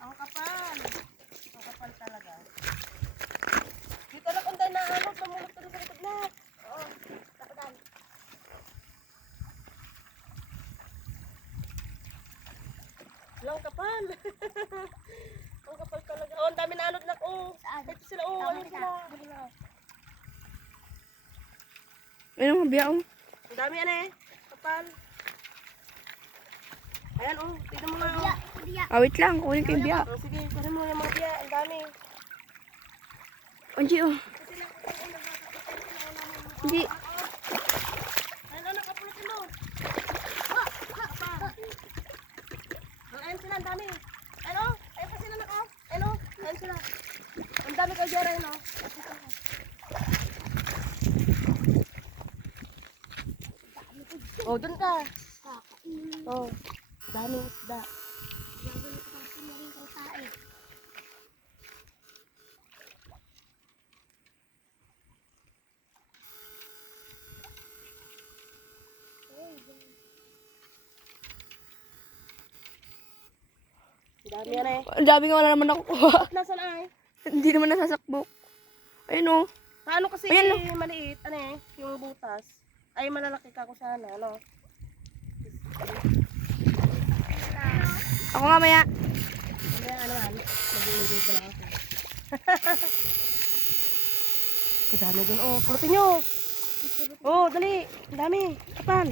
Ang kapal. Ang kapal talaga. Dito na kung tayo naanot, mamulot ka rin sa likod na. Oo, tapadan. Ang kapal. Ang kapal talaga. Oh, ang dami naanot na. Oh, ito sila. Oh, ayun sila. Ayun ang biya, oh. Ang dami yan eh. Kapal. Ayan, oh. Tignan mo nga, oh. Wait lang, kunin ko yung biya. Oh, sige, kunin mo yung mga biya. Ang dami. Anji, oh. Hindi. Ayan, nakapulutin mo. Ayan sila, ang dami. Ayan, oh. Ayan pa sila naka. Ayan, oh. Ayan sila. Ang dami ko dyan, ayan, oh. Oh, dun ka. Oh, daming isda. Dami yan eh. Ang dami nga wala naman nakukuha. Nasaan ay? Hindi naman nasasakbok. Ayun, oh. Paano kasi Ayan, maliit, ano eh, yung butas. Ay, malalaki ka ko sana, ano? Ako nga maya. Kaya ano yan, mag-i-enjoy pa lang ako. Kadami dun, oh, pulutin nyo. Oh, dali, ang dami, kapan.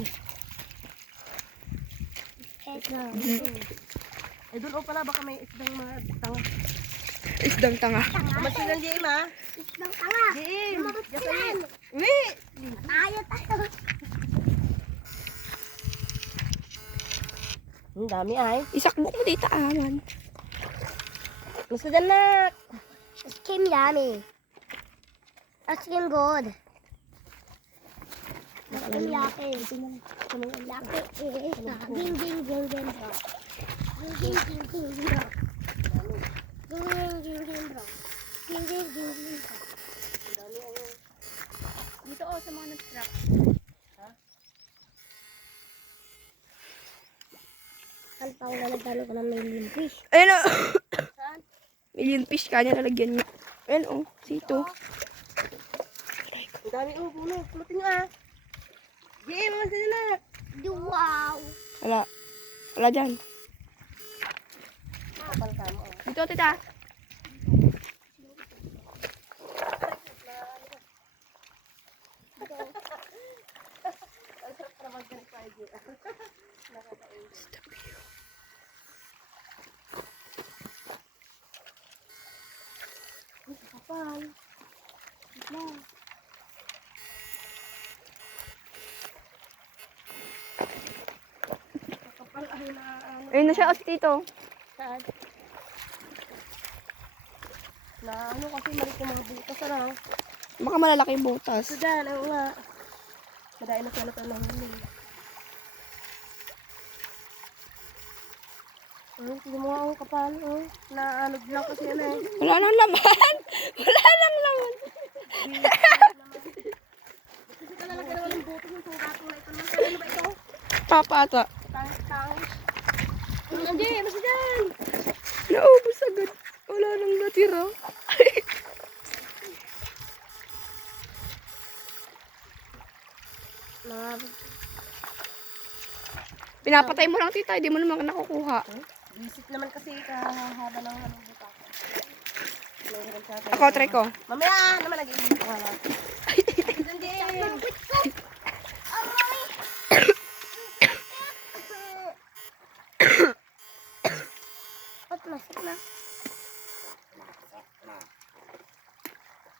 Eh, dun, oh pala, baka may isdang mga tanga. Isdang tanga. Kamatsin ng JM, ha? Isang tanga. JM, gasayin. Uwi! Tayo tayo. Ang dami ay. Isakbok mo dito, aman. Gusto dyan na. It came yummy. It came good. It came yucky. Yucky. Ding ding ding ding bro. Ding ding ding ding bro. Ding ding ding ding bro. Ding ding ding ding bro. Dito oh sa mga nag-truck. Ang pang lalagyan ko ng million fish. Ayun, oh. Saan? Million fish kanya lalagyan niya. Ayun, oh. Sito. Ang dami, oh, puno. Pulutin nyo, ah. JM, maman dyan na. Wow. Wala. Wala dyan. Kapal ka mo, oh. Dito, tita. Kapal. Kapal ay na ano. Ayun na siya, oh, si tito. Saan? Na ano kasi mali ko mga butas na. Baka malalaki yung butas. So dyan, oo nga. Madaya na sana ito ng huli. Tignan mo nga ang kapal, oh. Naanog lang kasi yan eh. Wala nang laman. Wala nang laman. Kasi talalagyan naman ng butas ng sugat na ito. Ano ba ito? Papa ata. Tangis. Hindi, basta dyan. Naubos agad. Wala nang natira. Pinapatay mo lang, tita. Hindi mo naman nakukuha. Visit naman kasi kahahaba ng anong butas. Ako, try ko. Mamaya naman nag-iinit ko na. Hindi. Masik na.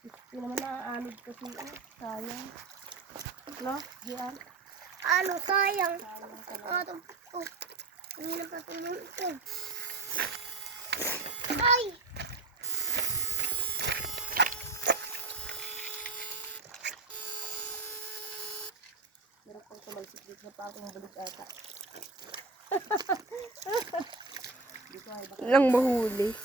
Hindi naman naaalog kasi. Sayang. No? Diyan. Ano, sayang. Ito. Hindi na patuloy ito. Ay! Meron pang tumalsik dito sa pakong bulog ata. Lang mahuli.